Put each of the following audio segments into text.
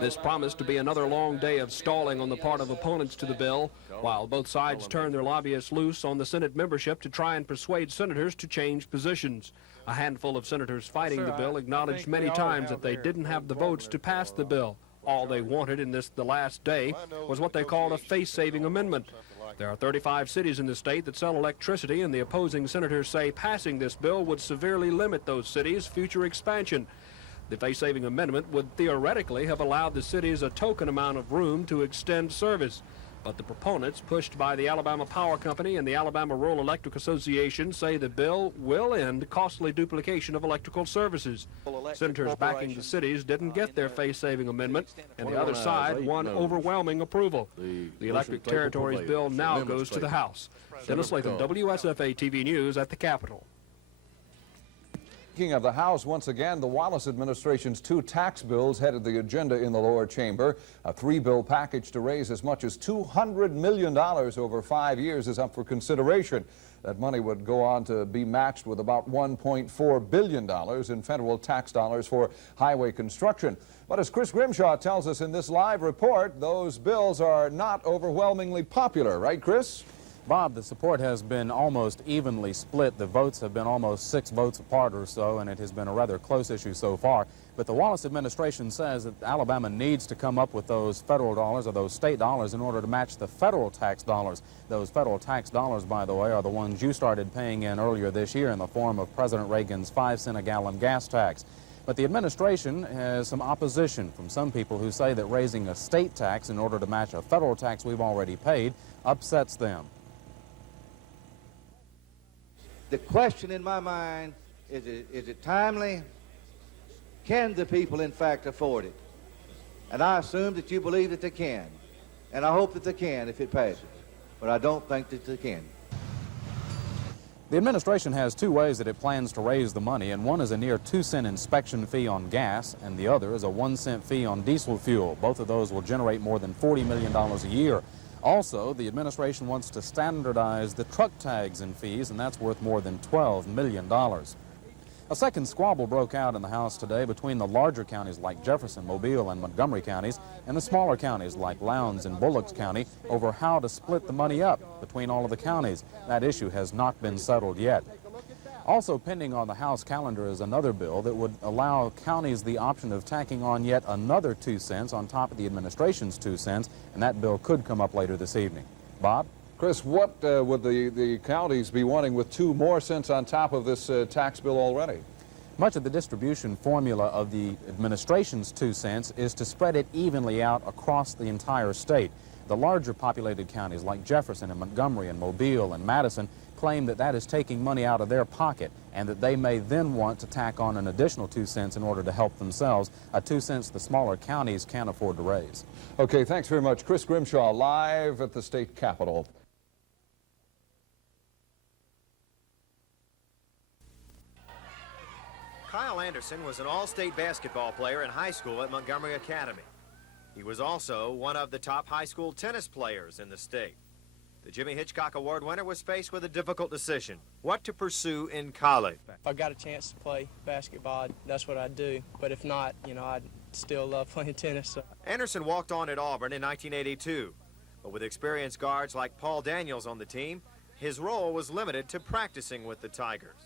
This promised to be another long day of stalling on the part of opponents to the bill, while both sides turned their lobbyists loose on the Senate membership to try and persuade senators to change positions. A handful of senators fighting the bill acknowledged many times that they didn't have the votes to pass the bill. All they wanted in the last day was what they called a face-saving amendment. There are 35 cities in the state that sell electricity, and the opposing senators say passing this bill would severely limit those cities' future expansion. The face-saving amendment would theoretically have allowed the cities a token amount of room to extend service. But the proponents, pushed by the Alabama Power Company and the Alabama Rural Electric Association, say the bill will end costly duplication of electrical services. Senators backing the cities didn't get their face-saving amendment, and the other side won overwhelming approval. The Electric Territories bill now goes to the House. Dennis Latham, WSFA TV News at the Capitol. Speaking of the House, once again, the Wallace administration's 2 tax bills headed the agenda in the lower chamber. A 3-bill package to raise as much as $200 million over 5 years is up for consideration. That money would go on to be matched with about $1.4 billion in federal tax dollars for highway construction. But as Chris Grimshaw tells us in this live report, those bills are not overwhelmingly popular, right, Chris? Bob, the support has been almost evenly split. The votes have been almost 6 votes apart or so, and it has been a rather close issue so far. But the Wallace administration says that Alabama needs to come up with those federal dollars or those state dollars in order to match the federal tax dollars. Those federal tax dollars, by the way, are the ones you started paying in earlier this year in the form of President Reagan's 5-cent-a-gallon gas tax. But the administration has some opposition from some people who say that raising a state tax in order to match a federal tax we've already paid upsets them. The question in my mind is it timely? Can the people, in fact, afford it? And I assume that you believe that they can. And I hope that they can if it passes. But I don't think that they can. The administration has 2 ways that it plans to raise the money, and one is a near 2-cent inspection fee on gas, and the other is a 1-cent fee on diesel fuel. Both of those will generate more than $40 million a year. Also, the administration wants to standardize the truck tags and fees, and that's worth more than $12 million. A second squabble broke out in the House today between the larger counties like Jefferson, Mobile, and Montgomery counties and the smaller counties like Lowndes and Bullock County over how to split the money up between all of the counties. That issue has not been settled yet. Also pending on the House calendar is another bill that would allow counties the option of tacking on yet another 2 cents on top of the administration's 2 cents, and that bill could come up later this evening. Bob? Chris, what would the counties be wanting with 2 more cents on top of this tax bill already? Much of the distribution formula of the administration's 2 cents is to spread it evenly out across the entire state. The larger populated counties like Jefferson and Montgomery and Mobile and Madison claim that that is taking money out of their pocket and that they may then want to tack on an additional 2 cents in order to help themselves, 2 cents the smaller counties can't afford to raise. Okay, thanks very much. Chris Grimshaw live at the state capitol. Kyle Anderson was an all-state basketball player in high school at Montgomery Academy. He was also one of the top high school tennis players in the state. The Jimmy Hitchcock Award winner was faced with a difficult decision: what to pursue in college. If I got a chance to play basketball, that's what I'd do. But if not, you know, I'd still love playing tennis. So. Anderson walked on at Auburn in 1982. But with experienced guards like Paul Daniels on the team, his role was limited to practicing with the Tigers.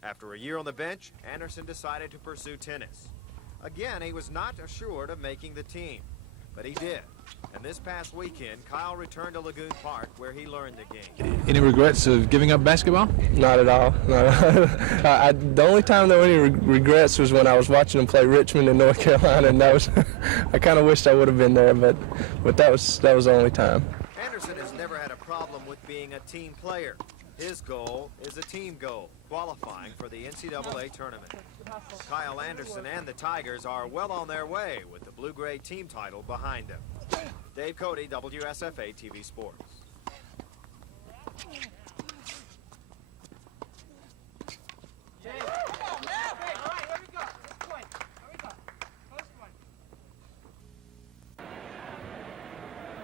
After a year on the bench, Anderson decided to pursue tennis. Again, he was not assured of making the team, but he did. And this past weekend, Kyle returned to Lagoon Park, where he learned the game. Any regrets of giving up basketball? Not at all. The only time there were any regrets was when I was watching them play Richmond in North Carolina, and that was I kind of wished I would have been there, but that was the only time. Anderson has never had a problem with being a team player. His goal is a team goal, qualifying for the NCAA tournament. Kyle Anderson and the Tigers are well on their way with the blue-gray team title behind them. Dave Cody, WSFA TV Sports.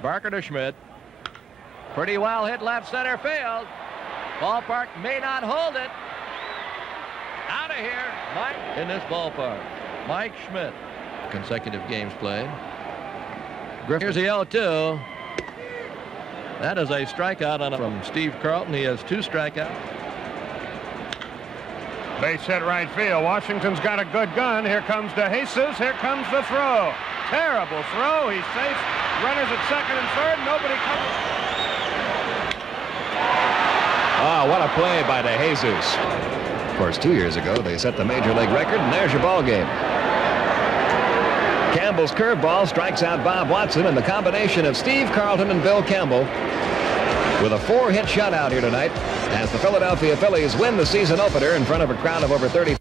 Barker to Schmidt. Pretty well hit left center field. Ballpark may not hold it. Out of here, Mike, in this ballpark. Mike Schmidt consecutive games played. Here's the 0-2. That is a strikeout from Steve Carlton. He has 2 strikeouts. Base hit right field. Washington's got a good gun. Here comes DeJesus. Here comes the throw. Terrible throw. He's safe. Runners at second and third. Nobody comes. Ah, what a play by DeJesus. Of course, 2 years ago, they set the major league record, and there's your ball game. Campbell's curveball strikes out Bob Watson, and the combination of Steve Carlton and Bill Campbell with a 4-hit shutout here tonight as the Philadelphia Phillies win the season opener in front of a crowd of over 30.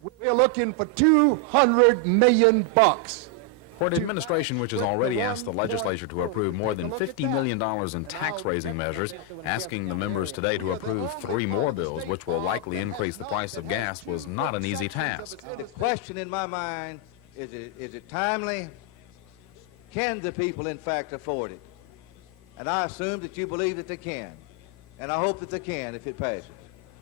We're looking for $200 million. For an administration which has already asked the legislature to approve more than $50 million in tax-raising measures, asking the members today to approve 3 more bills, which will likely increase the price of gas, was not an easy task. The question in my mind is it timely? Can the people, in fact, afford it? And I assume that you believe that they can. And I hope that they can if it passes.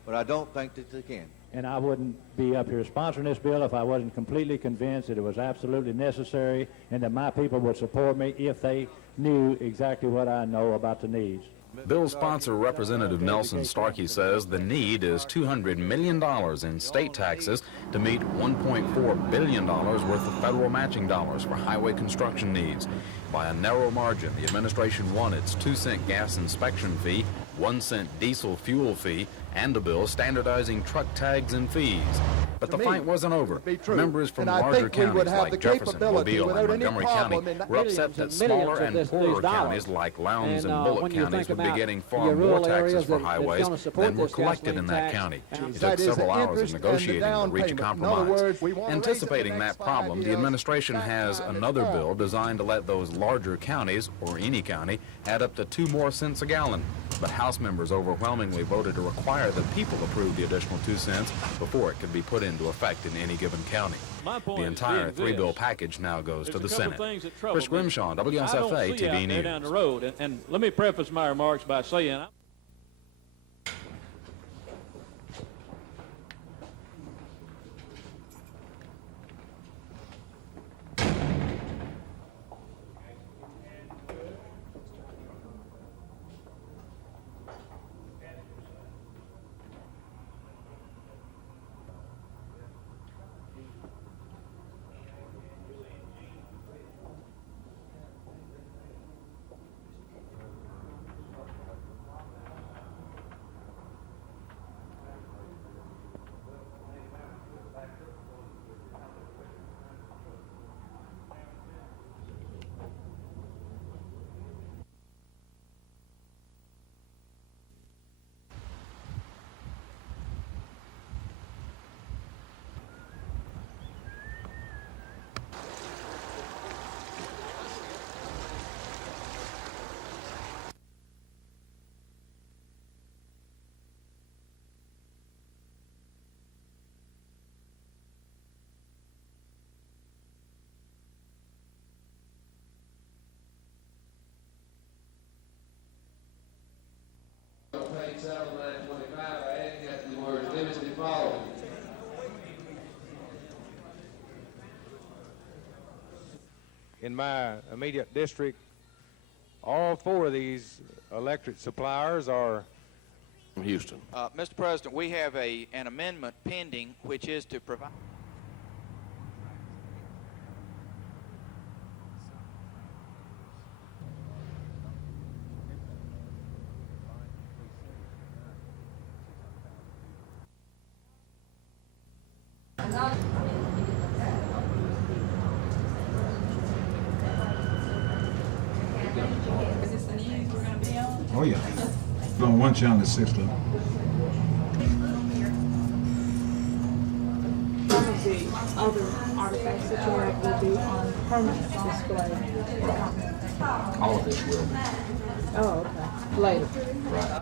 But I don't think that they can. And I wouldn't be up here sponsoring this bill if I wasn't completely convinced that it was absolutely necessary and that my people would support me if they knew exactly what I know about the needs. Bill sponsor Representative Nelson Starkey says the need is $200 million in state taxes to meet $1.4 billion worth of federal matching dollars for highway construction needs. By a narrow margin, the administration won its 2-cent gas inspection fee, 1-cent diesel fuel fee, and a bill standardizing truck tags and fees. But the fight wasn't over. Members from larger counties like Jefferson, Mobile, and Montgomery County were upset that smaller and poorer counties like Lowndes and Bullock counties would be getting far more taxes for highways than were collected in that county. It took several hours of negotiating to reach a compromise. Anticipating that problem, the administration has another bill designed to let those larger counties, or any county, add up to 2 more cents a gallon. But House members overwhelmingly voted to require the people approve the additional 2 cents before it could be put into effect in any given county. The entire 3-bill package now goes to the Senate. Chris Grimshaw, WSFA TV News. Down the road, and let me preface my remarks by saying In my immediate district, all 4 of these electric suppliers are from Houston. Mr. President, we have an amendment pending, which is to provide. Oh yeah, on one channel is 6 though. Some of the other artifacts that you have will be on permanent display. All of this will. Oh, okay. Later. Right.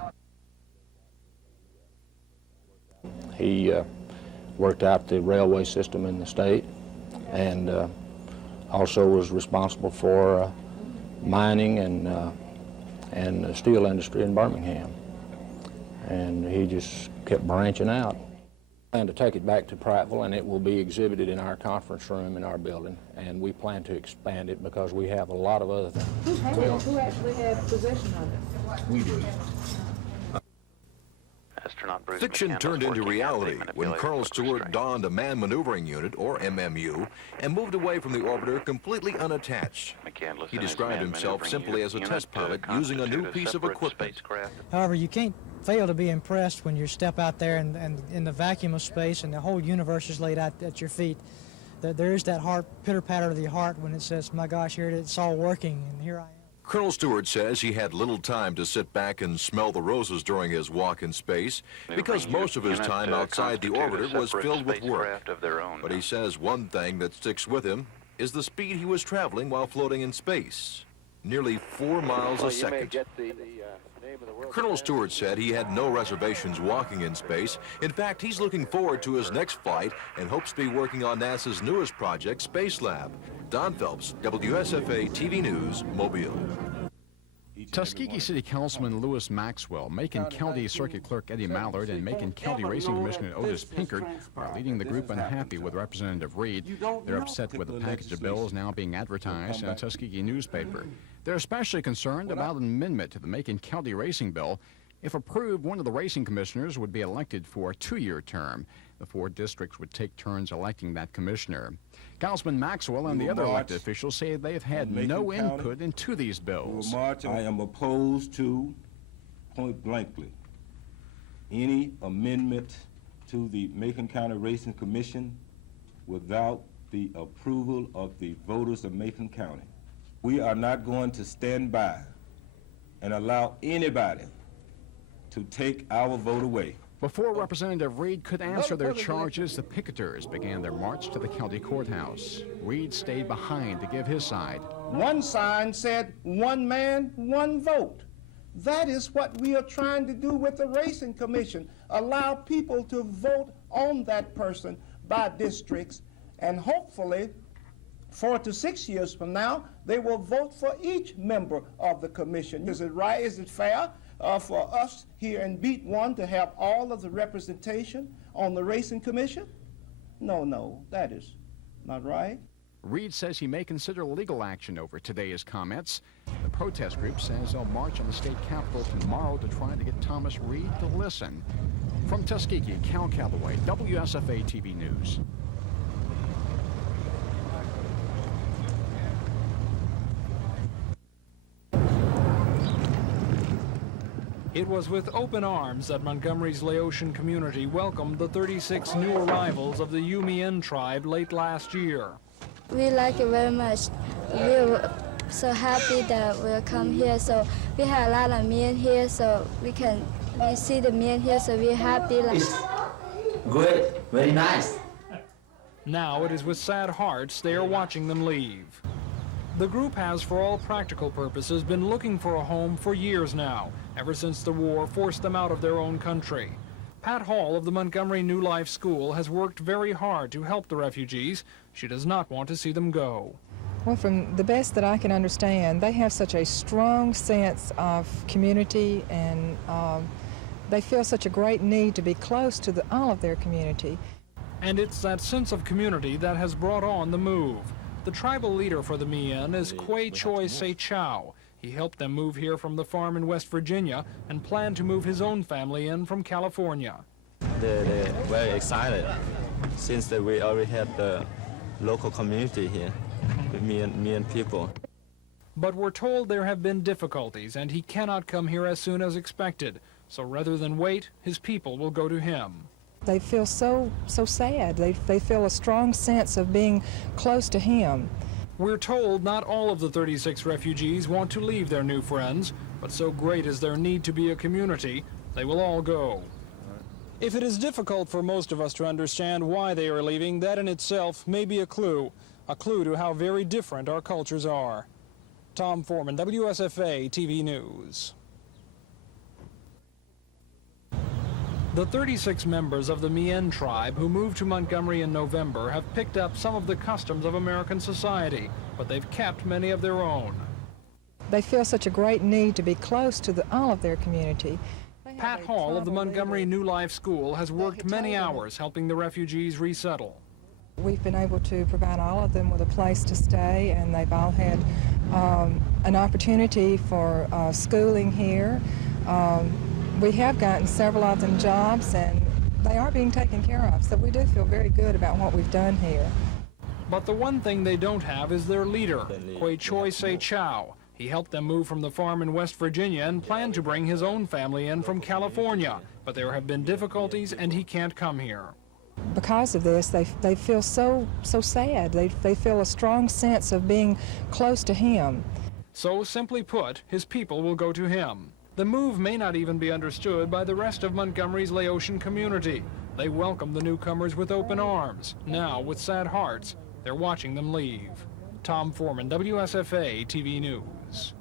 He worked out the railway system in the state, and also was responsible for mining and the steel industry in Birmingham. And he just kept branching out. plan to take it back to Prattville, and it will be exhibited in our conference room in our building, and we plan to expand it because we have a lot of other things. Who actually had possession of it? We did. Fiction turned into reality when Colonel Stewart donned a Man Maneuvering Unit, or MMU, and moved away from the orbiter completely unattached. He described himself simply as a test pilot using a new piece of equipment. However, you can't fail to be impressed when you step out there and in the vacuum of space and the whole universe is laid out at your feet. There is that heart pitter-patter of the heart when it says, my gosh, here it's all working, and here I am. Colonel Stewart says he had little time to sit back and smell the roses during his walk in space because most of his time outside the orbiter was filled with work. But he says one thing that sticks with him is the speed he was traveling while floating in space, nearly 4 miles a second. Colonel Stewart said he had no reservations walking in space. In fact, he's looking forward to his next flight and hopes to be working on NASA's newest project, Space Lab. Don Phelps, WSFA TV News, Mobile. Tuskegee City Councilman Lewis Maxwell, Macon County Circuit Clerk Eddie Mallard, and Macon County Racing Commissioner Otis Pinkert are leading the group unhappy with Representative Reed. They're upset with the package of bills now being advertised in a Tuskegee newspaper. They're especially concerned about an amendment to the Macon County Racing Bill. If approved, one of the racing commissioners would be elected for a 2-year term. The 4 districts would take turns electing that commissioner. Councilman Maxwell and the other elected officials say they've had no input into these bills. I am opposed to, point blankly, any amendment to the Macon County Racing Commission without the approval of the voters of Macon County. We are not going to stand by and allow anybody to take our vote away. Before Representative Reed could answer their charges, the picketers began their march to the county courthouse. Reed stayed behind to give his side. One sign said, one man, one vote. That is what we are trying to do with the Racing Commission. Allow people to vote on that person by districts, and hopefully 4 to 6 years from now, they will vote for each member of the commission. Is it right? Is it fair for us here in Beat 1 to have all of the representation on the Racing Commission? No, that is not right. Reed says he may consider legal action over today's comments. The protest group says they'll march on the state capitol tomorrow to try to get Thomas Reed to listen. From Tuskegee, Cal Calloway, WSFA TV News. It was with open arms that Montgomery's Laotian community welcomed the 36 new arrivals of the Umian tribe late last year. We like it very much. We're so happy that we'll come here. So we have a lot of men here, so we see the men here, so we're happy. It's good, very nice. Now it is with sad hearts they are watching them leave. The group has, for all practical purposes, been looking for a home for years now, ever since the war forced them out of their own country. Pat Hall of the Montgomery New Life School has worked very hard to help the refugees. She does not want to see them go. Well, from the best that I can understand, they have such a strong sense of community, and they feel such a great need to be close to all of their community. And it's that sense of community that has brought on the move. The tribal leader for the Mien is Kwei Choi Se Chow. He helped them move here from the farm in West Virginia and planned to move his own family in from California. They're very excited since we already have the local community here, with Mien people. But we're told there have been difficulties and he cannot come here as soon as expected. So rather than wait, his people will go to him. They feel so sad. They feel a strong sense of being close to him. We're told not all of the 36 refugees want to leave their new friends, but so great is their need to be a community, they will all go. If it is difficult for most of us to understand why they are leaving, that in itself may be a clue to how very different our cultures are. Tom Foreman, WSFA TV News. The 36 members of the Mien tribe who moved to Montgomery in November have picked up some of the customs of American society, but they've kept many of their own. They feel such a great need to be close to all of their community. Pat Hall of the Montgomery New Life School has worked many hours helping the refugees resettle. We've been able to provide all of them with a place to stay, and they've all had an opportunity for schooling here. We have gotten several of them jobs, and they are being taken care of, so we do feel very good about what we've done here. But the one thing they don't have is their leader, Kwe Choi Se Chow. He helped them move from the farm in West Virginia and planned to bring his own family in from California. But there have been difficulties, and he can't come here. Because of this, they feel so sad. They feel a strong sense of being close to him. So, simply put, his people will go to him. The move may not even be understood by the rest of Montgomery's Laotian community. They welcome the newcomers with open arms. Now, with sad hearts, they're watching them leave. Tom Foreman, WSFA TV News.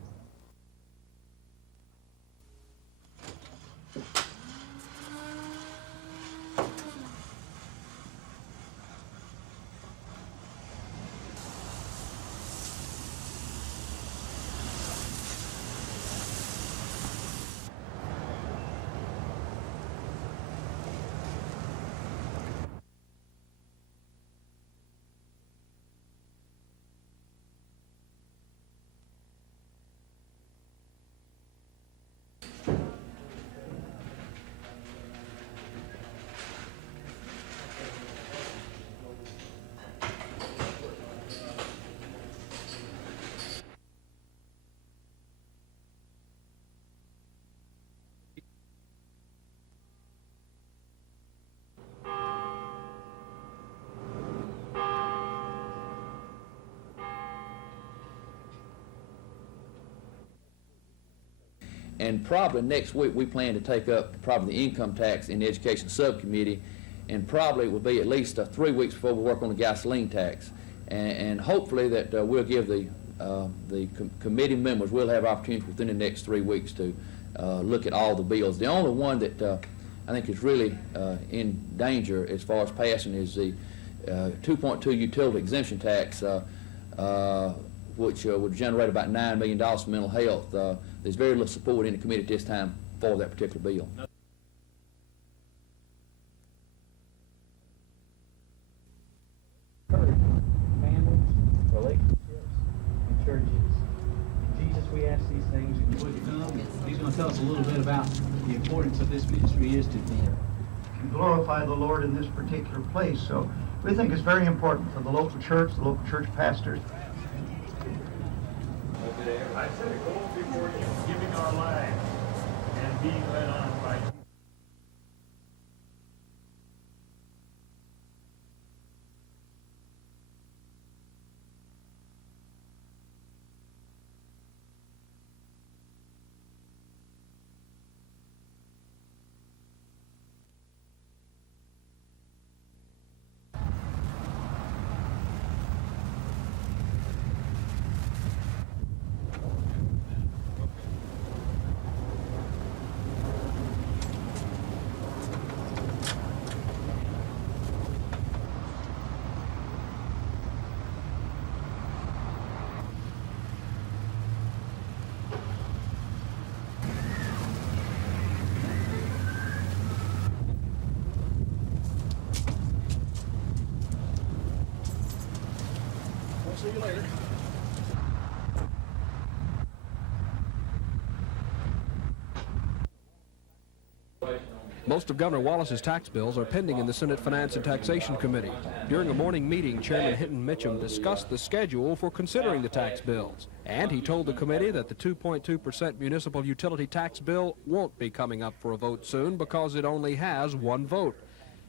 And probably next week we plan to take up probably the income tax in the education subcommittee, and probably it will be at least 3 weeks before we work on the gasoline tax. And hopefully that we'll give the committee members, we'll have opportunity within the next 3 weeks to look at all the bills. The only one that I think is really in danger as far as passing is the 2.2 utility exemption tax, which would generate about $9 million for mental health. There's very little support in the committee at this time for that particular bill. Families, relationships, and churches. Jesus, we ask these things and you would come. He's going to tell us a little bit about the importance of this ministry is to them. And glorify the Lord in this particular place. So we think it's very important for the local church pastors. I set a goal before you, giving our lives and being led on by you. See you later. Most of Governor Wallace's tax bills are pending in the Senate Finance and Taxation Committee. During a morning meeting, Chairman Hinton Mitchum discussed the schedule for considering the tax bills. And he told the committee that the 2.2% municipal utility tax bill won't be coming up for a vote soon because it only has one vote.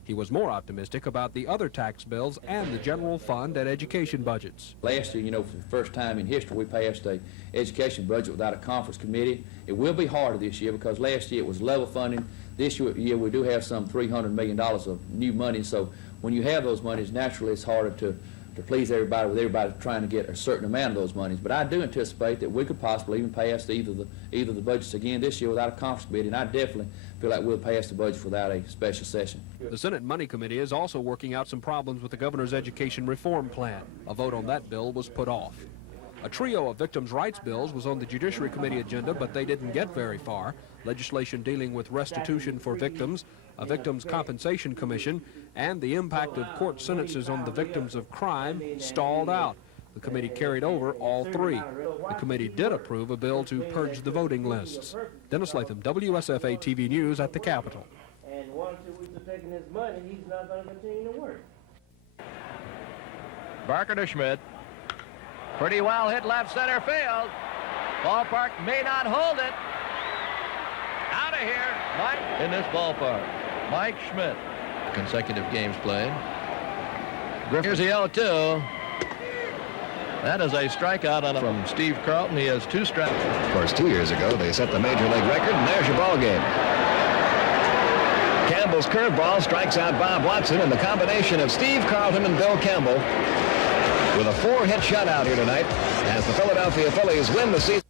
He was more optimistic about the other tax bills and the general fund and education budgets. Last year, for the first time in history, we passed an education budget without a conference committee. It will be harder this year because last year it was level funding. This year we do have some $300 million of new money, so when you have those monies, naturally it's harder to please everybody with everybody trying to get a certain amount of those monies. But I do anticipate that we could possibly even pass either the budgets again this year without a conference committee, and I definitely feel like we'll pass the budget without a special session. The Senate Money Committee is also working out some problems with the governor's education reform plan. A vote on that bill was put off. A trio of victims' rights bills was on the Judiciary Committee agenda, but they didn't get very far. Legislation dealing with restitution for victims, a victims' compensation commission, and the impact of court sentences on the victims of crime stalled out. The committee carried over all three. The committee did approve a bill to purge the voting lists. Dennis Latham, WSFA TV News at the Capitol. And once we're taking his money, he's not going to continue to work. Barker to Schmidt. Pretty well hit left center field. Ballpark may not hold it. Out of here, Mike, in this ballpark. Mike Schmidt. Consecutive games played. Here's the 0-2. That is a strikeout from Steve Carlton. He has 2 strikes. Of course, 2 years ago, they set the major league record, and there's your ball game. Campbell's curveball strikes out Bob Watson, and the combination of Steve Carlton and Bill Campbell with a 4-hit shutout here tonight as the Philadelphia Phillies win the season.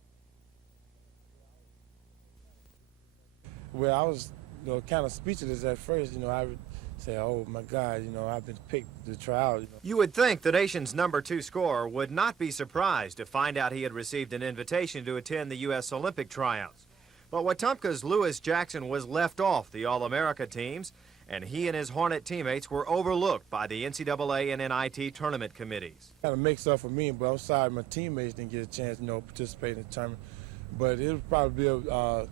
Well, I was, kind of speechless at first. I would say, oh, my God, I've been picked to try out. You would think the nation's #2 scorer would not be surprised to find out he had received an invitation to attend the U.S. Olympic tryouts. But Wetumpka's Lewis Jackson was left off the All-America teams, and he and his Hornet teammates were overlooked by the NCAA and NIT tournament committees. Kind of makes up for me, but I'm sorry my teammates didn't get a chance, participate in the tournament. But it'll probably be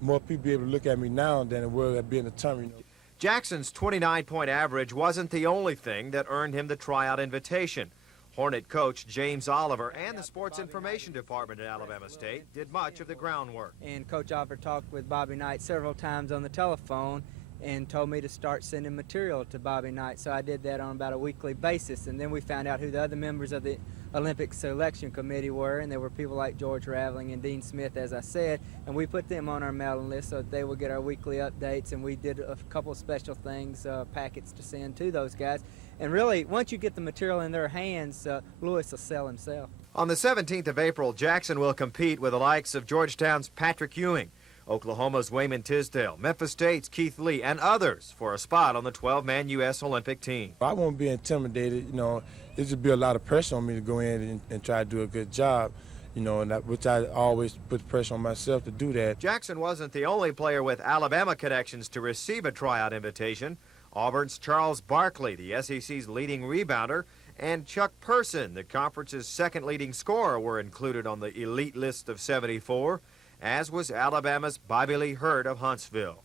more people be able to look at me now than it will be in the tournament. Jackson's 29-point average wasn't the only thing that earned him the tryout invitation. Hornet coach James Oliver and the Sports Information Department at Alabama State did much of the groundwork. And Coach Oliver talked with Bobby Knight several times on the telephone and told me to start sending material to Bobby Knight. So I did that on about a weekly basis. And then we found out who the other members of the Olympic Selection Committee were, and there were people like George Raveling and Dean Smith, as I said, and we put them on our mailing list so that they would get our weekly updates, and we did a couple of special things, packets to send to those guys. And really, once you get the material in their hands, Lewis will sell himself. On the 17th of April, Jackson will compete with the likes of Georgetown's Patrick Ewing, Oklahoma's Wayman Tisdale, Memphis State's Keith Lee, and others for a spot on the 12-man U.S. Olympic team. I won't be intimidated, It would be a lot of pressure on me to go in and try to do a good job, which I always put pressure on myself to do that. Jackson wasn't the only player with Alabama connections to receive a tryout invitation. Auburn's Charles Barkley, the SEC's leading rebounder, and Chuck Person, the conference's second leading scorer, were included on the elite list of 74, as was Alabama's Bobby Lee Hurd of Huntsville.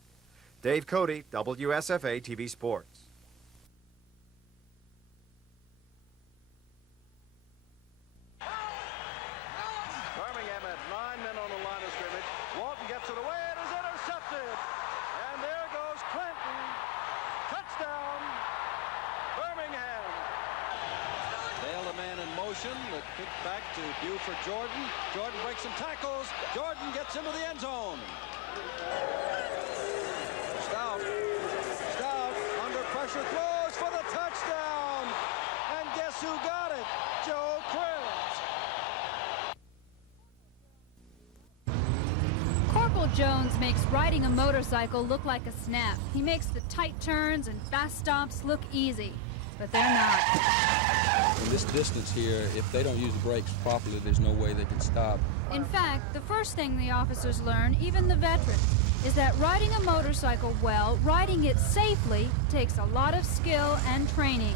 Dave Cody, WSFA TV Sports. Birmingham had 9 men on the line of scrimmage. Walton gets it away. It is intercepted. And there goes Clinton. Touchdown, Birmingham. Dale, the man in motion, the kick back to Buford Jordan. Jordan breaks some tackles. Jordan gets into the end zone. Stout under pressure throws for the touchdown. And guess who got it? Joe Quilt. Corporal Jones makes riding a motorcycle look like a snap. He makes the tight turns and fast stops look easy, but they're not. In this distance here, if they don't use the brakes properly, there's no way they can stop. In fact, the first thing the officers learn, even the veterans, is that riding a motorcycle well, riding it safely, takes a lot of skill and training.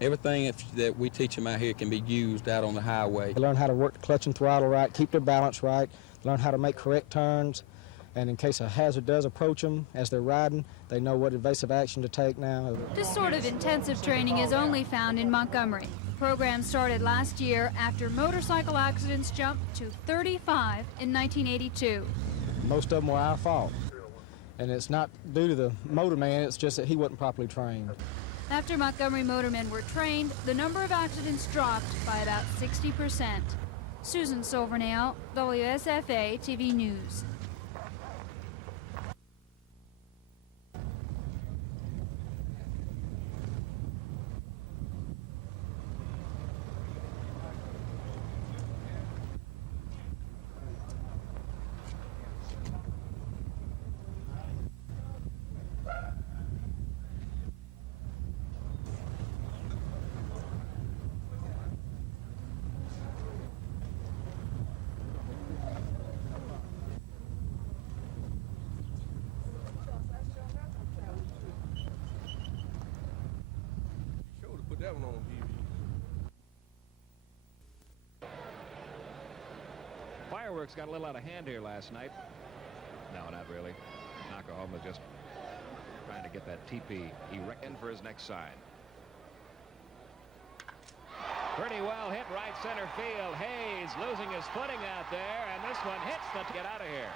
Everything that we teach them out here can be used out on the highway. They learn how to work the clutch and throttle right, keep their balance right, learn how to make correct turns, and in case a hazard does approach them as they're riding, they know what evasive action to take now. This sort of intensive training is only found in Montgomery. The program started last year after motorcycle accidents jumped to 35 in 1982. Most of them were our fault. And it's not due to the motorman, it's just that he wasn't properly trained. After Montgomery motormen were trained, the number of accidents dropped by about 60%. Susan Silvernail, WSFA TV News. Fireworks got a little out of hand here last night. No, not really. Oklahoma just trying to get that teepee erected for his next sign. Pretty well hit right center field. Hayes losing his footing out there, and this one hits the get out of here.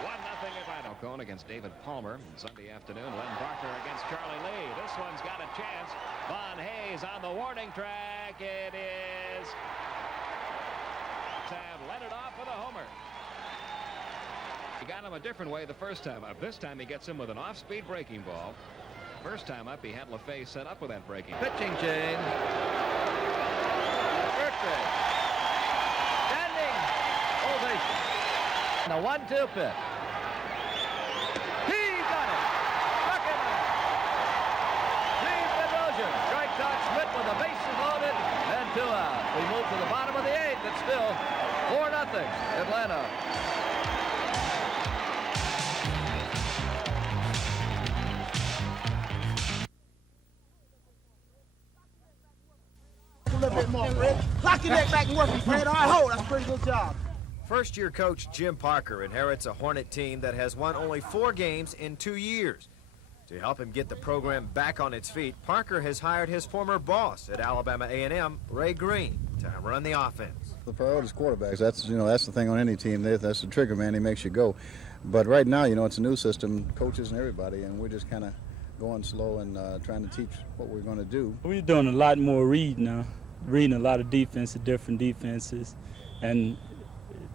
1-0 Atlanta. Cone against David Palmer. Sunday afternoon, Len Barker against Charlie Lee. This one's got a chance. Von Hayes on the warning track. It is. Have let it off with a homer. He got him a different way the first time up. This time he gets him with an off-speed breaking ball. First time up, he had LaFay set up with that breaking. Pitching change. Birthday. Standing ovation. The 1-2 pitch. He got it. Struck him out. Steve DeRozier strikes out Schmidt with the bases loaded and 2 out. We move to the bottom of the 8th. It's still 4-0 Atlanta. A little bit more, Fred. Lock your neck back and work, Fred. All right, hold. That's a pretty good job. First-year coach Jim Parker inherits a Hornet team that has won only 4 games in 2 years. To help him get the program back on its feet, Parker has hired his former boss at Alabama A&M, Ray Green, to run the offense. The priority is quarterbacks. That's the thing on any team. That's the trigger man. He makes you go. But right now, it's a new system, coaches and everybody, and we're just kind of going slow and trying to teach what we're going to do. We're doing a lot more reading now, reading a lot of defenses, different defenses, and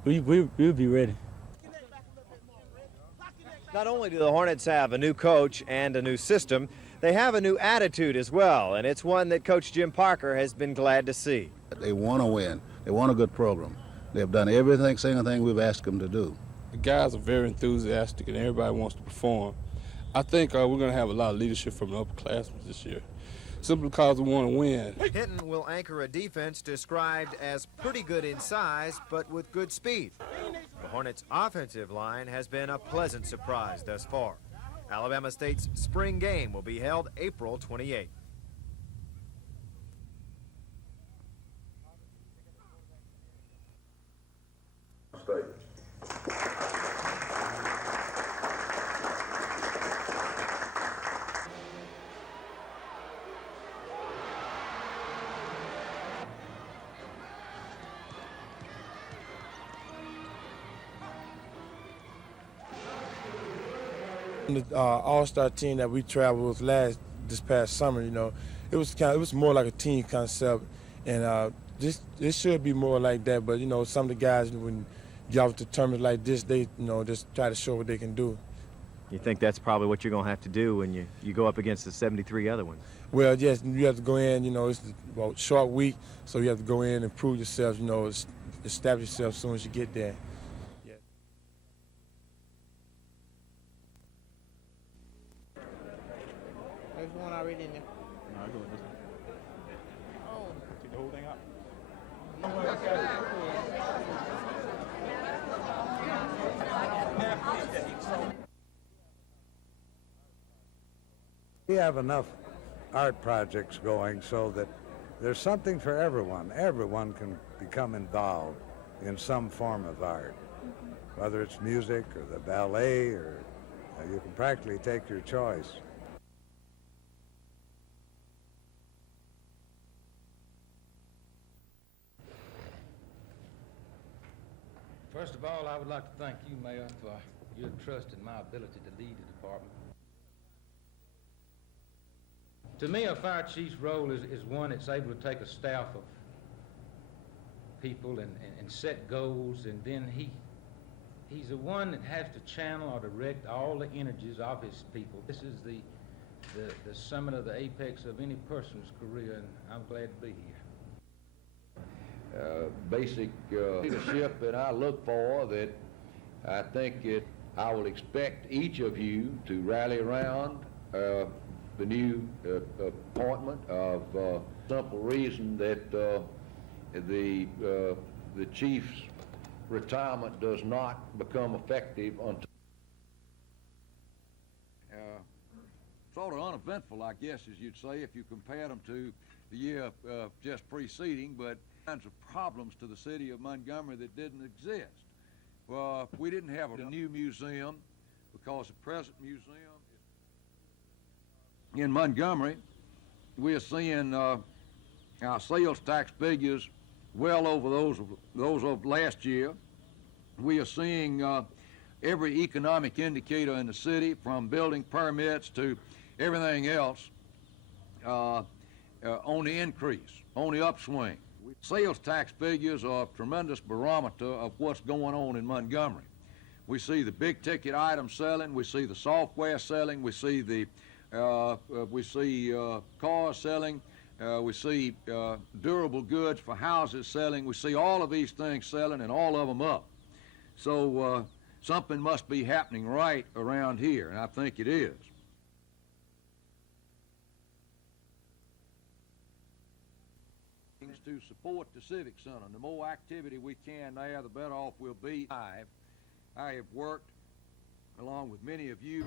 we'll be ready. Not only do the Hornets have a new coach and a new system, they have a new attitude as well, and it's one that Coach Jim Parker has been glad to see. They want to win. They want a good program. They've done everything, single thing we've asked them to do. The guys are very enthusiastic, and everybody wants to perform. I think we're going to have a lot of leadership from the upperclassmen this year, simply because we want to win. Hinton will anchor a defense described as pretty good in size, but with good speed. The Hornets' offensive line has been a pleasant surprise thus far. Alabama State's spring game will be held April 28th. The all-star team that we traveled with this past summer, it was more like a team concept, and this should be more like that. But some of the guys, when you have to tournaments like this, they just try to show what they can do. You think that's probably what you're going to have to do when you go up against the 73 other ones? Well, yes, you have to go in. It's a short week, so you have to go in and prove yourself. Establish yourself as soon as you get there. There's one already in there. No, go with this one. Oh. Take the whole thing out. We have enough art projects going so that there's something for everyone. Everyone can become involved in some form of art, whether it's music or the ballet, or you can practically take your choice. First of all, I would like to thank you, Mayor, for your trust in my ability to lead the department. To me, a fire chief's role is one that's able to take a staff of people and set goals, and then he's the one that has to channel or direct all the energies of his people. This is the summit of the apex of any person's career, and I'm glad to be here. Basic leadership that I look for, that I think I will expect each of you to rally around the new appointment of simple reason that the chief's retirement does not become effective until sort of uneventful, I guess, as you'd say, if you compared them to the year just preceding, but kinds of problems to the city of Montgomery that didn't exist. Well, we didn't have a new museum because the present museum is in Montgomery. We are seeing our sales tax figures well over those of last year. We are seeing every economic indicator in the city, from building permits to everything else, on the increase, on the upswing. Sales tax figures are a tremendous barometer of what's going on in Montgomery. We see the big ticket items selling, we see the software selling, we see the cars selling, we see durable goods for houses selling. We see all of these things selling and all of them up. So something must be happening right around here, and I think it is. To support the Civic Center. The more activity we can there, the better off we'll be. I have worked, along with many of you.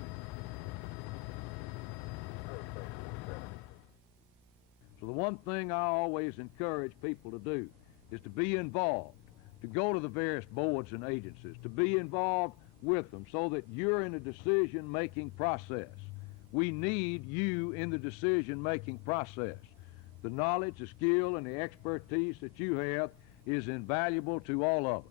So the one thing I always encourage people to do is to be involved, to go to the various boards and agencies, to be involved with them so that you're in the decision-making process. We need you in the decision-making process. The knowledge, the skill, and the expertise that you have is invaluable to all of us.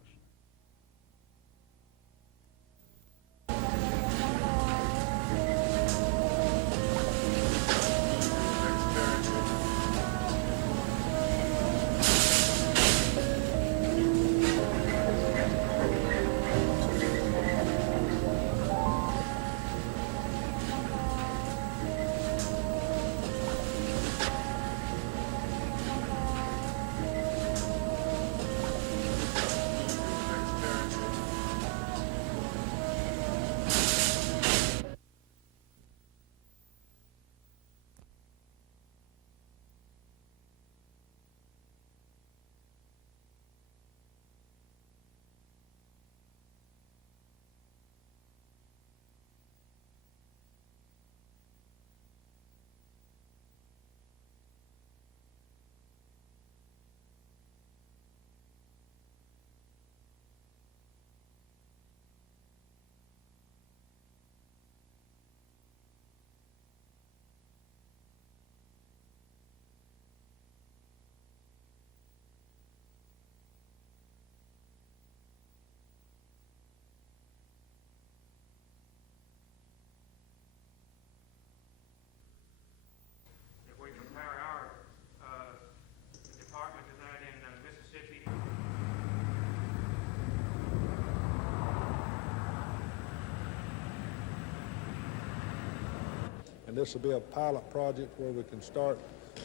And this will be a pilot project where we can start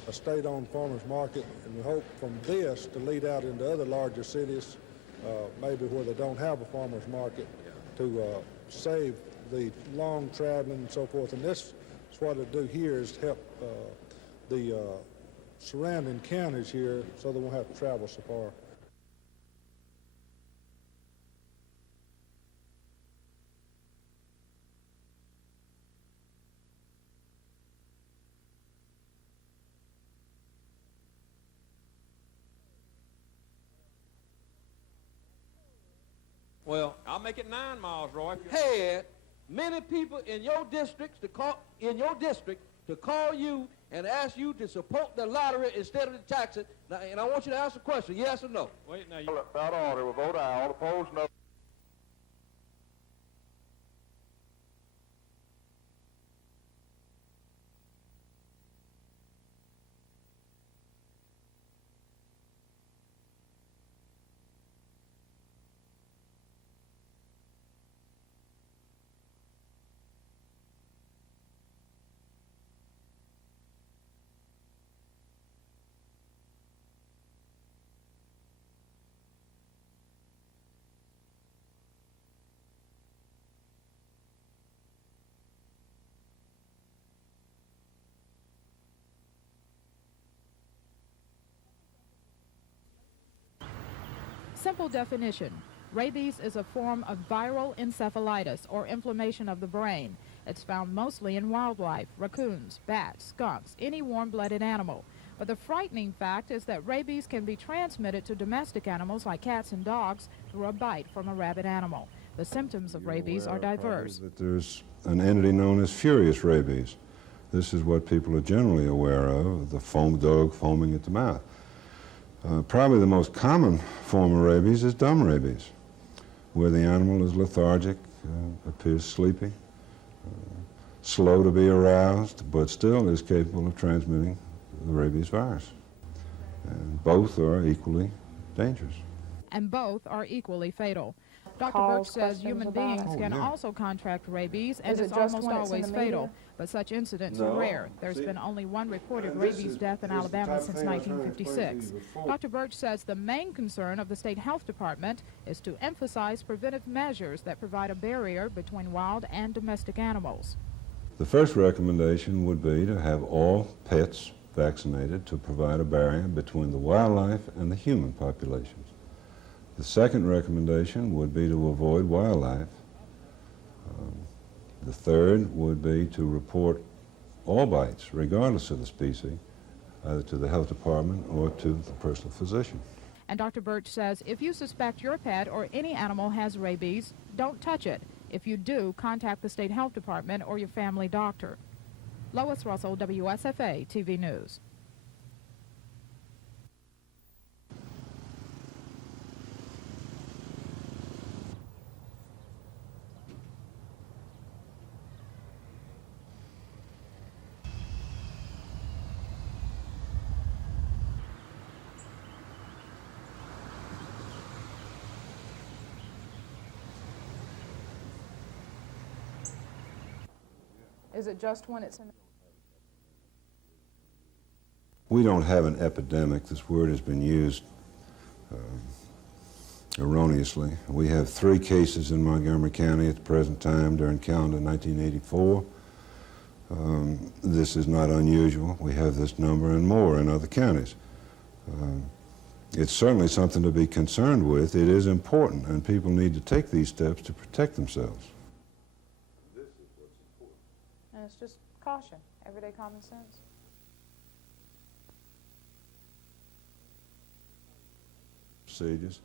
a state-owned farmers market, and we hope from this to lead out into other larger cities, maybe where they don't have a farmers market, to save the long traveling and so forth. And this is what it'll do here, is help the surrounding counties here so they won't have to travel so far. Well, I'll make it 9 miles, Roy. Had many people in your district to call you and ask you to support the lottery instead of the taxes. Now, and I want you to answer a question, yes or no. Wait, now without order, will vote aye. All opposed, no. Simple definition. Rabies is a form of viral encephalitis or inflammation of the brain. It's found mostly in wildlife, raccoons, bats, skunks, any warm-blooded animal. But the frightening fact is that rabies can be transmitted to domestic animals like cats and dogs through a bite from a rabid animal. The symptoms of rabies are diverse. That there's an entity known as furious rabies. This is what people are generally aware of, the dog foaming at the mouth. Probably the most common form of rabies is dumb rabies, where the animal is lethargic, appears sleepy, slow to be aroused, but still is capable of transmitting the rabies virus. And both are equally dangerous. And both are equally fatal. Dr. Birch says human beings can also contract rabies, and it's almost always fatal. But such incidents are rare. There's been only one reported rabies death in Alabama since 1956. Dr. Birch says the main concern of the state health department is to emphasize preventive measures that provide a barrier between wild and domestic animals. The first recommendation would be to have all pets vaccinated to provide a barrier between the wildlife and the human populations. The second recommendation would be to avoid wildlife. The third would be to report all bites, regardless of the species, either to the health department or to the personal physician. And Dr. Birch says if you suspect your pet or any animal has rabies, don't touch it. If you do, contact the state health department or your family doctor. Lois Russell, WSFA TV News. Is it just when it's in? We don't have an epidemic. This word has been used erroneously. We have 3 cases in Montgomery County at the present time during calendar 1984. This is not unusual. We have this number and more in other counties. It's certainly something to be concerned with. It is important, and people need to take these steps to protect themselves. And it's just caution, everyday common sense. Procedures.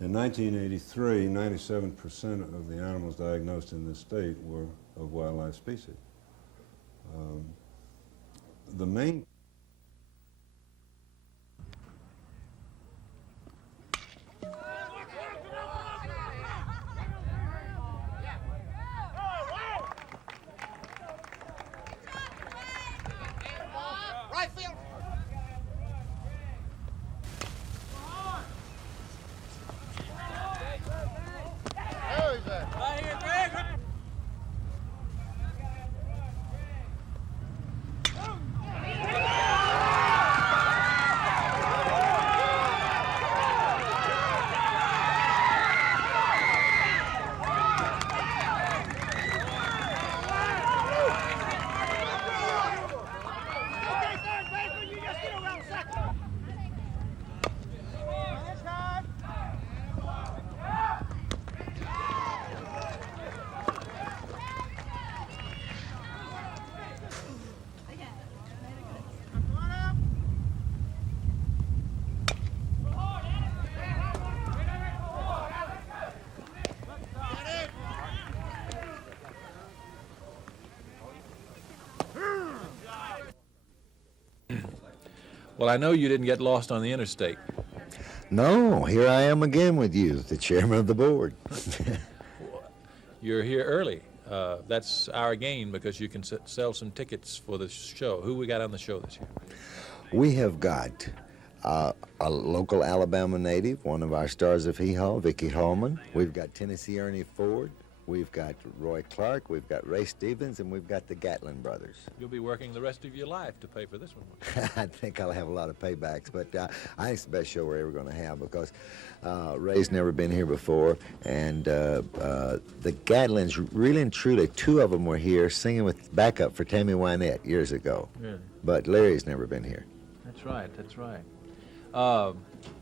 In 1983, 97% of the animals diagnosed in this state were of wildlife species. The main Well, I know you didn't get lost on the interstate. No, here I am again with you, the chairman of the board. You're here early. That's our gain because you can sell some tickets for the show. Who we got on the show this year? We have got a local Alabama native, one of our stars of Hee Haw, Vicki Hallman. We've got Tennessee Ernie Ford. We've got Roy Clark. We've got Ray Stevens, and we've got the Gatlin brothers. You'll be working the rest of your life to pay for this one. I think I'll have a lot of paybacks, but I think it's the best show we're ever going to have because Ray's never been here before, and the Gatlins, really and truly, 2 of them were here singing with backup for Tammy Wynette years ago. Really? But Larry's never been here. That's right, that's right.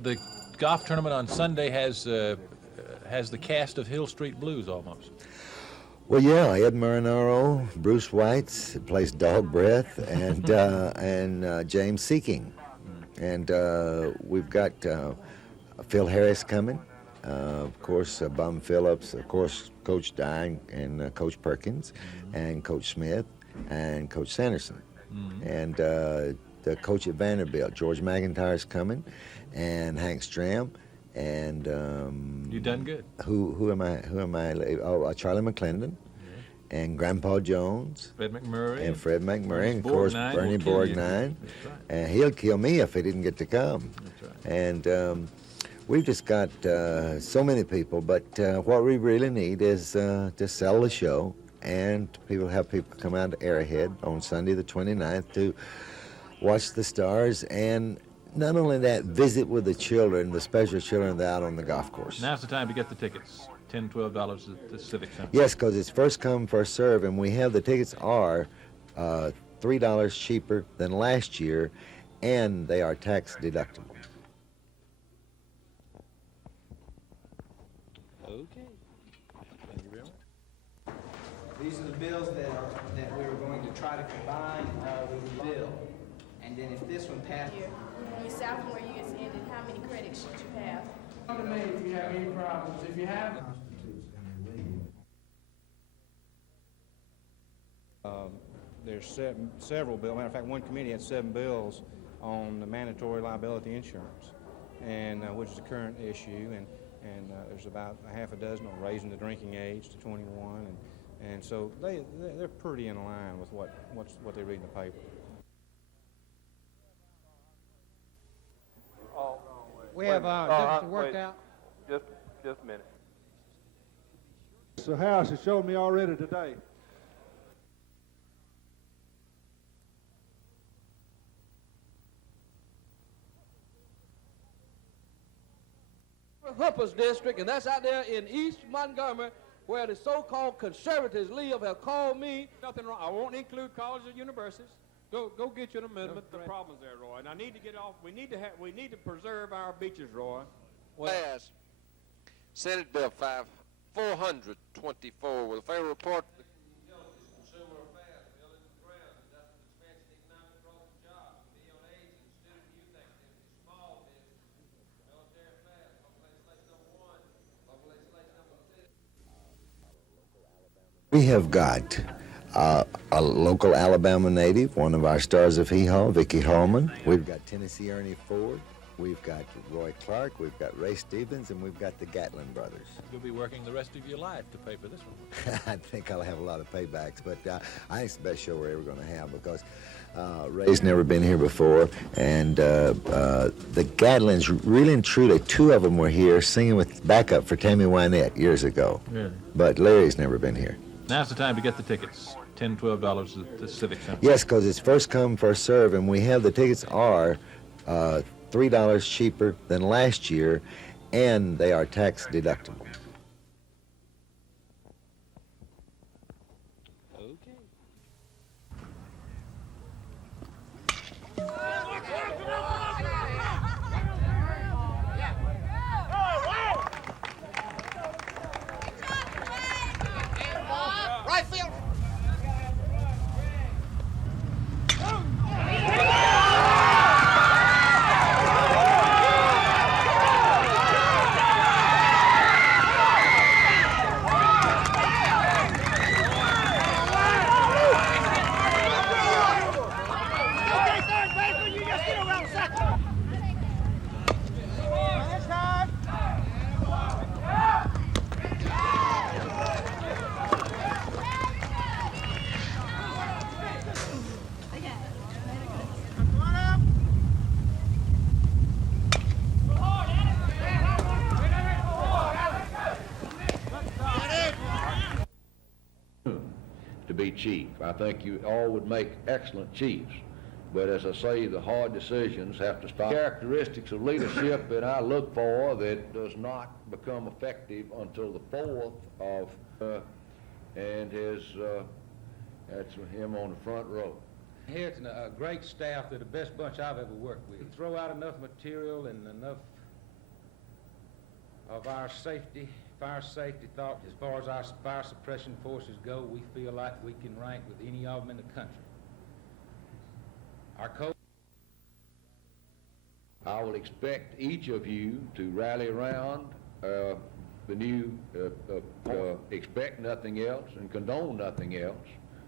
The golf tournament on Sunday has the cast of Hill Street Blues almost. Well, yeah, Ed Marinaro, Bruce Whites plays Dog Breath, and James Seeking. And we've got Phil Harris coming, of course, Bum Phillips, of course, Coach Dye and Coach Perkins, and Coach Smith, and Coach Sanderson. And the coach at Vanderbilt, George McIntyre's coming, and Hank Stram, and You done good. who am I? Oh, Charlie McClendon, and Grandpa Jones, Fred McMurray. and Fred McMurray, and of course Borgnine Bernie will kill you. Borgnine, That's right. and he'll kill me if he didn't get to come. That's right. And we've just got so many people, but what we really need is to sell the show and have people come out to Arrowhead on Sunday the 29th to watch the Stars, and not only that, visit with the children, the special children that are out on the golf course. Now's the time to get the tickets. $10, $12 at the Civic Center. Yes, because it's first come, first serve, and we have the tickets are $3 cheaper than last year, and they are tax deductible. Okay. Thank you very much. These are the bills that we were going to try to combine with the bill. And then if this one passed... Your sophomore year is ended, how many credits should you have? Come to me if you have any problems. If you have... There's several bills. Matter of fact, one committee had 7 bills on the mandatory liability insurance, and which is a current issue, and there's about a half a dozen on raising the drinking age to 21, and so they're pretty in line with what they read in the paper. We have difference worked out. Just a minute. So Harris has showed me already today. Hooper's district, and that's out there in East Montgomery, where the so-called conservatives have called me. Nothing wrong. I won't include colleges or universities. Go get you an amendment. The problem's there, Roy. And I need to get off. We need to preserve our beaches, Roy. Pass. Senate Bill 424 with a favorable report. We have got a local Alabama native, one of our stars of Hee Haw, Vicki Hallman. We've got Tennessee Ernie Ford. We've got Roy Clark. We've got Ray Stevens, and we've got the Gatlin brothers. You'll be working the rest of your life to pay for this one. I think I'll have a lot of paybacks, but I think it's the best show we're ever going to have because Ray's never been here before, and the Gatlins, really and truly, 2 of them were here singing with backup for Tammy Wynette years ago. Really? But Larry's never been here. Now's the time to get the tickets. $10, $12 at the Civic Center. Yes, because it's first come, first serve, and we have the tickets are $3 cheaper than last year, and they are tax deductible. Right field. To be chief. I think you all would make excellent chiefs. But as I say, the hard decisions have to stop. Characteristics of leadership that I look for that does not become effective until the 4th of, and that's him on the front row. Here it's a great staff. They're the best bunch I've ever worked with. Throw out enough material and enough of our safety fire safety thought, as far as our fire suppression forces go, we feel like we can rank with any of them in the country. Our code. I will expect each of you to rally around the new expect nothing else and condone nothing else.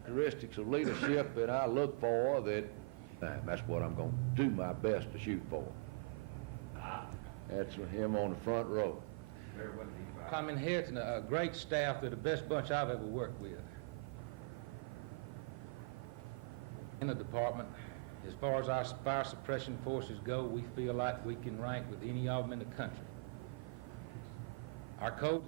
Characteristics of leadership that I look for that's what I'm going to do my best to shoot for. That's him on the front row. I'm inheriting a great staff. They're the best bunch I've ever worked with. In the department, as far as our fire suppression forces go, we feel like we can rank with any of them in the country. Our code.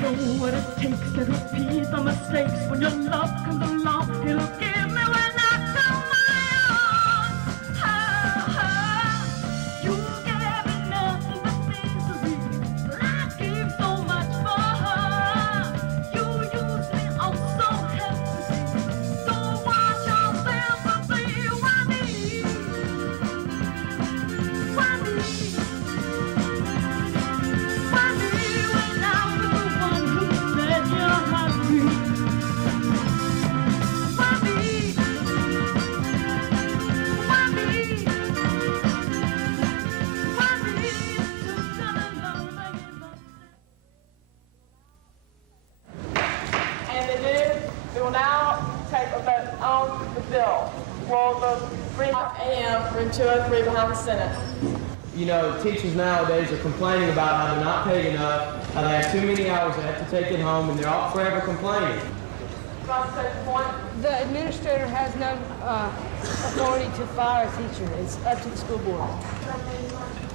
Don't know what it takes to repeat the mistakes. When your love comes along, it'll give me when I come my own. You gave me nothing but misery, but I gave so much for her. You used me oh so helplessly. Don't want your sympathy. Why me? Why me? Why me when I'm the one who said you're hungry? Why me? Why me? Why me? To love And we will now take a vote on the bill. Will the 3 a.m. room 203 behind the Senate. You know, teachers nowadays are complaining about how they're not paid enough, how they have too many hours, they have to take it home, and they're all forever complaining. The administrator has no authority to fire a teacher. It's up to the school board.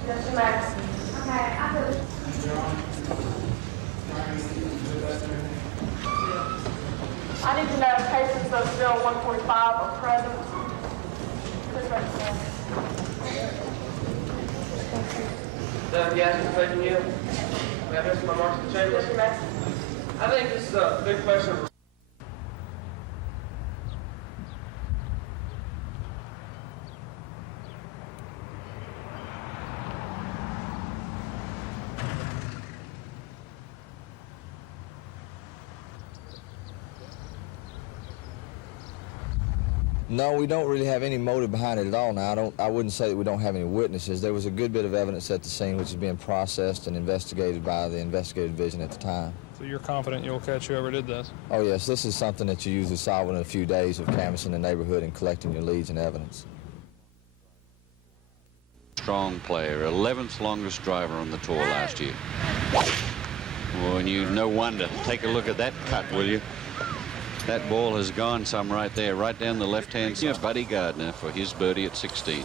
Mr. Madison. I need to know if patrons of Bill 145 are present. Please raise your hand. Doug Gaston, second year. May I address my remarks to the chamber? Mr. Madison. I think this is a big question. No, we don't really have any motive behind it at all now. I wouldn't say that we don't have any witnesses. There was a good bit of evidence at the scene which is being processed and investigated by the investigative division at the time. So you're confident you'll catch whoever did this? Oh yes, this is something that you usually solve in a few days of canvassing the neighborhood and collecting your leads and evidence. Strong player, 11th longest driver on the tour last year. Well, and you no wonder. Take a look at that cut, will you? That ball has gone some right there, right down the left-hand side. Buddy Gardner for his birdie at 16.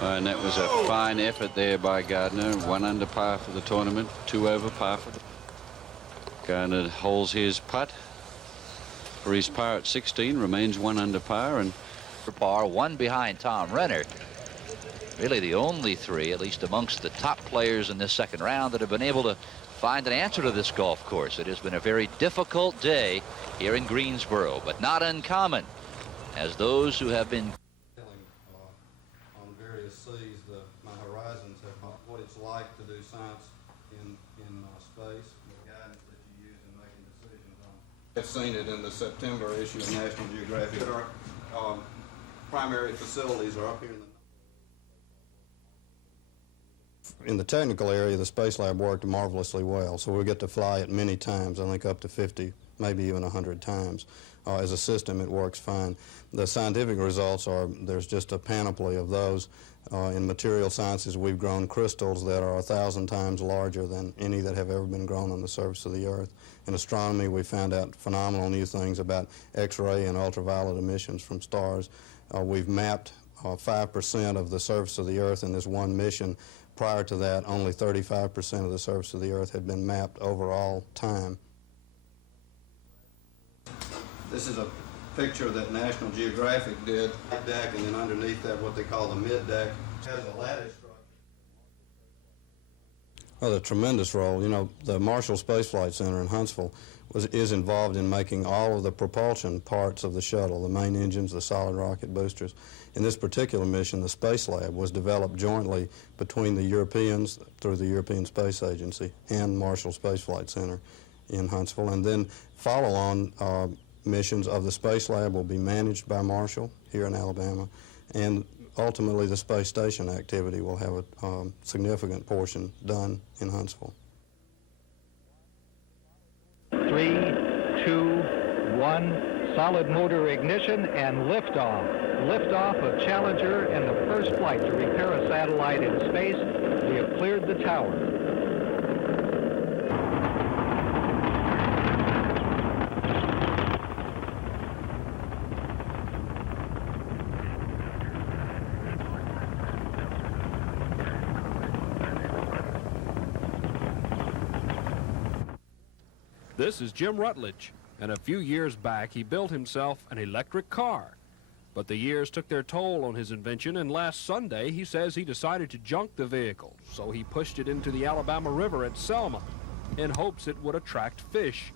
And that was a fine effort there by Gardner. 1 under par for the tournament, 2 over par for the... Gardner holds his putt for his par at 16, remains 1 under par, and for par, 1 behind Tom Renner. Really the only 3, at least amongst the top players in this second round, that have been able to find an answer to this golf course. It has been a very difficult day here in Greensboro, but not uncommon, as those who have been on various seas, my horizons have what it's like to do science in space, the guidance that you use in making decisions on. I've seen it in the September issue of National Geographic. Our primary facilities are up here in the In the technical area, the Space Lab worked marvelously well, so we'll get to fly it many times, I think up to 50, maybe even 100 times. As a system, it works fine. The scientific results are, there's just a panoply of those. In material sciences, we've grown crystals that are 1,000 times larger than any that have ever been grown on the surface of the Earth. In astronomy, we found out phenomenal new things about X-ray and ultraviolet emissions from stars. We've mapped 5% of the surface of the Earth in this one mission. Prior to that, only 35% of the surface of the Earth had been mapped over all time. This is a picture that National Geographic did, deck, and then underneath that what they call the mid-deck. It has a lattice structure. Well, a tremendous role. You know, the Marshall Space Flight Center in Huntsville is involved in making all of the propulsion parts of the shuttle, the main engines, the solid rocket boosters. In this particular mission, the Space Lab was developed jointly between the Europeans through the European Space Agency and Marshall Space Flight Center in Huntsville, and then follow-on missions of the Space Lab will be managed by Marshall here in Alabama, and ultimately the space station activity will have a significant portion done in Huntsville. 3, 2, 1, solid motor ignition and liftoff. Liftoff of Challenger and the first flight to repair a satellite in space. We have cleared the tower. This is Jim Rutledge, and a few years back he built himself an electric car. But the years took their toll on his invention, and last Sunday he says he decided to junk the vehicle, so he pushed it into the Alabama River at Selma in hopes it would attract fish.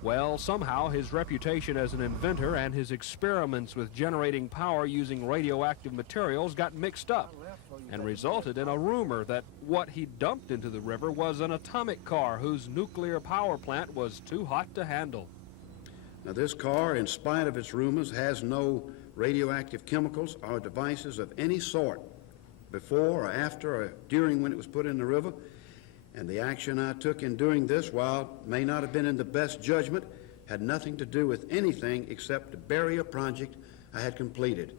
Well, somehow his reputation as an inventor and his experiments with generating power using radioactive materials got mixed up and resulted in a rumor that what he dumped into the river was an atomic car whose nuclear power plant was too hot to handle. Now, this car, in spite of its rumors, has no radioactive chemicals or devices of any sort before or after or during when it was put in the river. And the action I took in doing this, while it may not have been in the best judgment, had nothing to do with anything except to bury a project I had completed.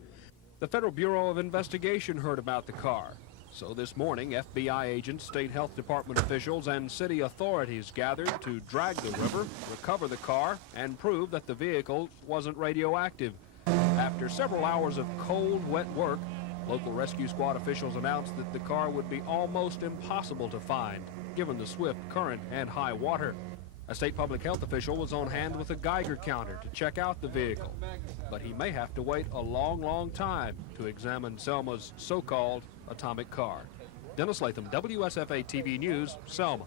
The Federal Bureau of Investigation heard about the car. So this morning, FBI agents, state health department officials, and city authorities gathered to drag the river, recover the car, and prove that the vehicle wasn't radioactive. After several hours of cold, wet work, local rescue squad officials announced that the car would be almost impossible to find, given the swift current and high water. A state public health official was on hand with a Geiger counter to check out the vehicle, but he may have to wait a long, long time to examine Selma's so-called atomic car. Dennis Latham, WSFA TV News, Selma.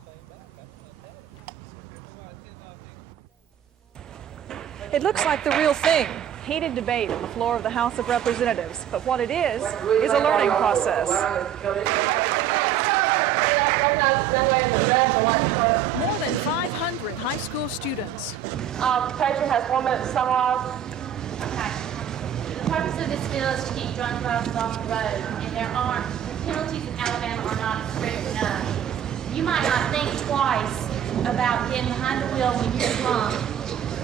It looks like the real thing. Heated debate on the floor of the House of Representatives, but what it is a learning process. More than 500 high school students. Patriot has 1 minute to summarize. Okay. The purpose of this bill is to keep drunk drivers off the road, and the penalties in Alabama are not strict enough. You might not think twice about getting behind the wheel when you're drunk.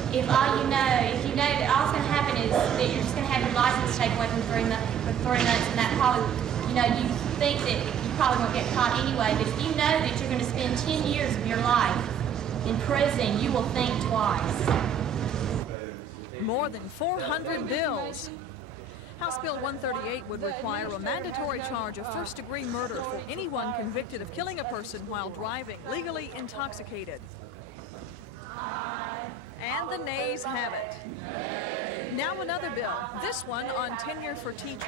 If you know that all that's going to happen is that you're just going to have your license taken away for 3 months, and that probably, you think that you probably won't get caught anyway, but if you know that you're going to spend 10 years of your life in prison, you will think twice. More than 400 bills. House Bill 138 would require a mandatory charge of first-degree murder for anyone convicted of killing a person while driving legally intoxicated. And the nays have it. Now another bill, this one on tenure for teachers.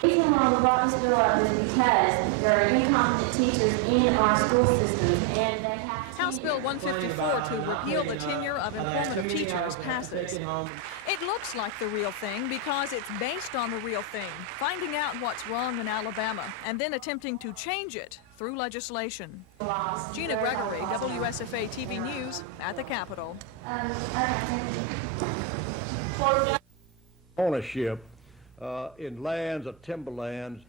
The reason why we brought this bill up is because there are incompetent teachers in our school systems, and they have House Bill 154 to repeal the tenure of employment of teachers passes. It looks like the real thing because it's based on the real thing, finding out what's wrong in Alabama and then attempting to change it through legislation. Gina Gregory, WSFA TV News at the Capitol. Ownership in lands or timberlands,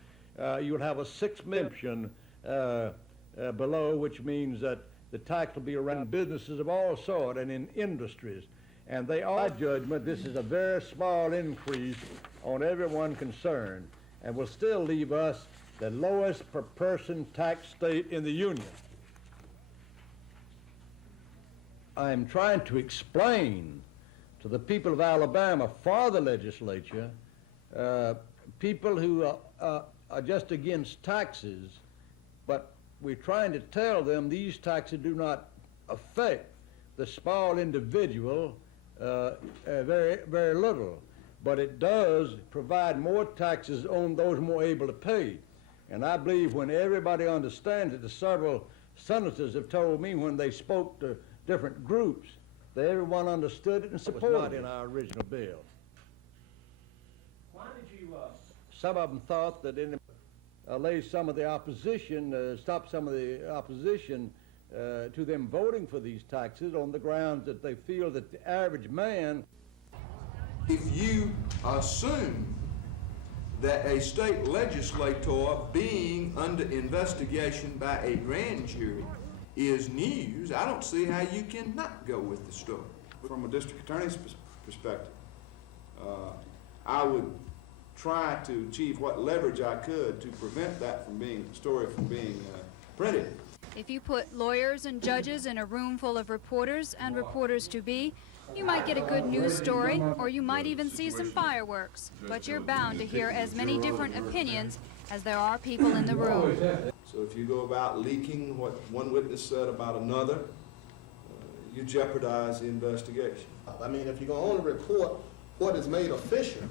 you would have a 6 million below, which means that the tax will be around businesses of all sorts and in industries. And they are, by judgment, this is a very small increase on everyone concerned and will still leave us the lowest per person tax state in the Union. I'm trying to explain to the people of Alabama for the legislature, people who are just against taxes, but we're trying to tell them these taxes do not affect the small individual very, very little, but it does provide more taxes on those more able to pay. And I believe when everybody understands it, the several senators have told me when they spoke to different groups, that everyone understood it and supported it. It was not in our original bill. Why did you, some of them thought that in allay some of the opposition, stop some of the opposition to them voting for these taxes on the grounds that they feel that the average man... If you assume that a state legislator being under investigation by a grand jury is news, I don't see how you cannot go with the story. From a district attorney's perspective, I would try to achieve what leverage I could to prevent that from being, story from being printed. If you put lawyers and judges in a room full of reporters and reporters-to-be, you might get a good news story, or you might even see some fireworks. But you're bound to hear as many different opinions as there are people in the room. So if you go about leaking what one witness said about another, you jeopardize the investigation. I mean, if you're going to only report what is made official,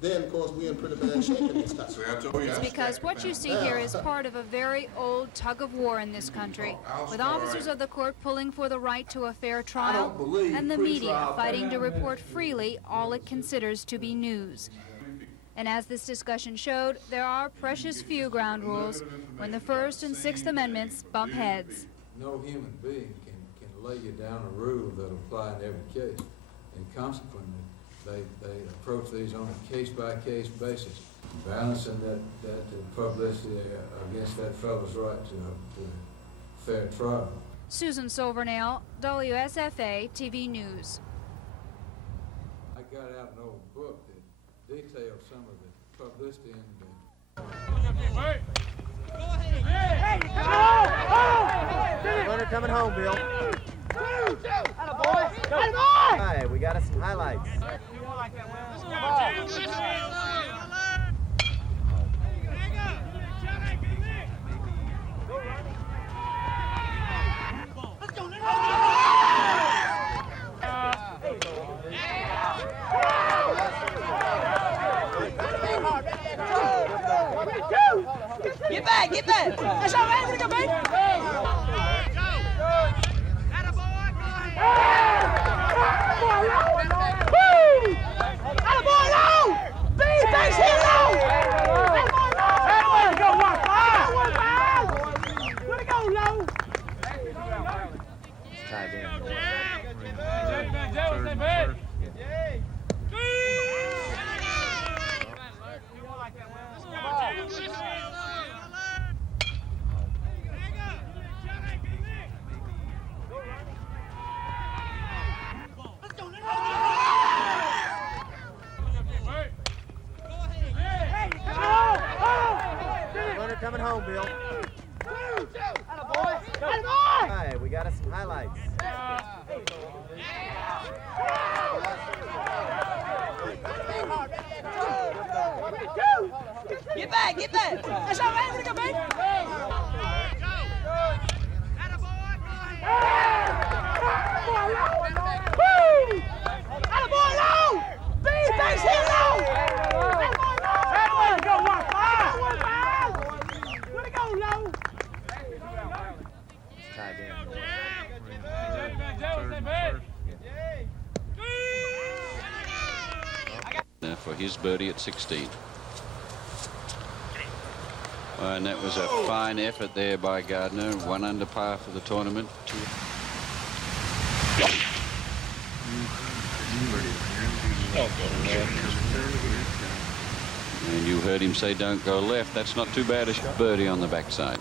then, of course, we're in pretty bad shape in this country. It's because what you see here is part of a very old tug of war in this country, with officers of the court pulling for the right to a fair trial, and the media fighting to report freely all it considers to be news. And as this discussion showed, there are precious few ground rules when the First and Sixth Amendments bump heads. No human being can lay you down a rule that will apply in every case, and consequently, they approach these on a case-by-case basis, balancing that publicity against that fellow's right to a fair trial. Susan Silvernail, WSFA TV News. I got out an old book that detailed some of the publicity and Runner coming home, Bill. Hey, we got us some highlights. Get back, get back. That's all right, look at me. Coming home, Bill. Hey, we got us some highlights. Get back, get back. That's all right, look at me. Attaboy low! Base hit low! Attaboy go 1-5! Way to go, low! Tie down. Now for his birdie at 16. And that was a fine effort there by Gardner. 1 under par for the tournament. And you heard him say don't go left. That's not too bad a birdie on the backside.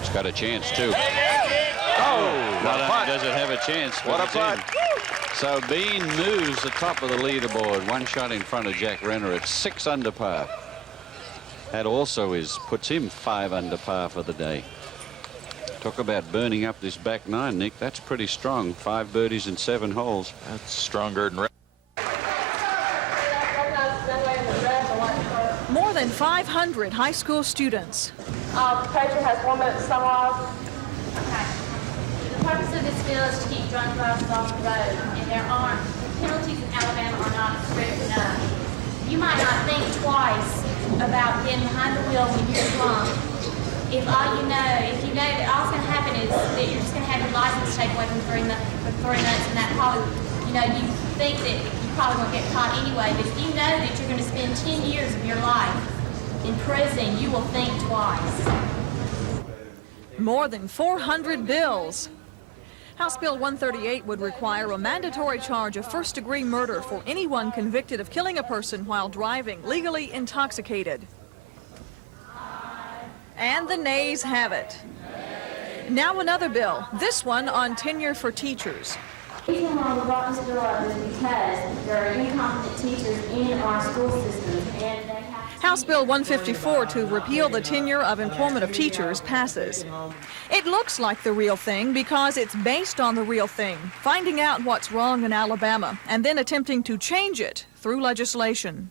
It's got a chance, too. Oh, Not only does it have a chance, but What a it's putt. in. So Bean moves the top of the leaderboard, one shot in front of Jack Renner at 6 under par. That also puts him 5 under par for the day. Talk about burning up this back nine, Nick. That's pretty strong. 5 birdies in 7 holes. That's stronger than... More than 500 high school students. The patron has 1 minute to summarize. Okay. The purpose of this bill is to keep drunk drivers off the road, and the penalties in Alabama are not strict enough. You might not think twice about getting behind the wheel when you're drunk. If you know that all's going to happen is that you're just going to have your license taken away for 3 months, and that probably, you think that you probably won't get caught anyway, but if you know that you're going to spend 10 years of your life in prison, you will think twice. More than 400 bills. House Bill 138 would require a mandatory charge of first-degree murder for anyone convicted of killing a person while driving legally intoxicated. And the nays have it. Now another bill, this one on tenure for teachers. The reason why we brought this bill up is because there are incompetent teachers in our school systems, and they have... House Bill 154 to repeal the tenure of employment of teachers passes. It looks like the real thing because it's based on the real thing, finding out what's wrong in Alabama and then attempting to change it through legislation.